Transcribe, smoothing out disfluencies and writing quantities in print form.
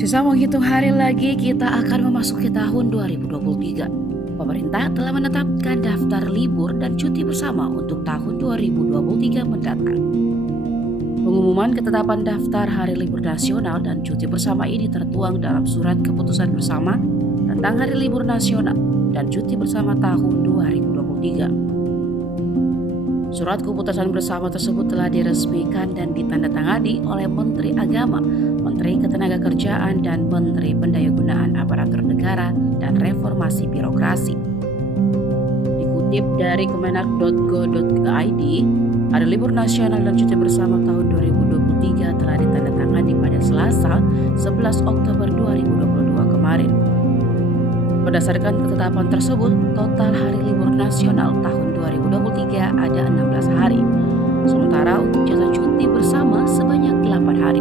Sisa menghitung hari lagi kita akan memasuki tahun 2023. Pemerintah telah menetapkan daftar libur dan cuti bersama untuk tahun 2023 mendatang. Pengumuman ketetapan daftar hari libur nasional dan cuti bersama ini tertuang dalam surat keputusan bersama tentang hari libur nasional dan cuti bersama tahun 2023. Surat keputusan bersama tersebut telah diresmikan dan ditandatangani oleh Menteri Agama, Menteri Ketenagakerjaan, dan Menteri Pendayagunaan Aparatur Negara dan Reformasi Birokrasi. Dikutip dari kemenak.go.id, Hari Libur Nasional dan Cuti Bersama tahun 2023 telah ditandatangani pada Selasa 11 Oktober 2022 kemarin. Berdasarkan ketetapan tersebut, total hari libur nasional tahun 2023 ada 16 hari, sementara untuk jatah cuti bersama sebanyak 8 hari.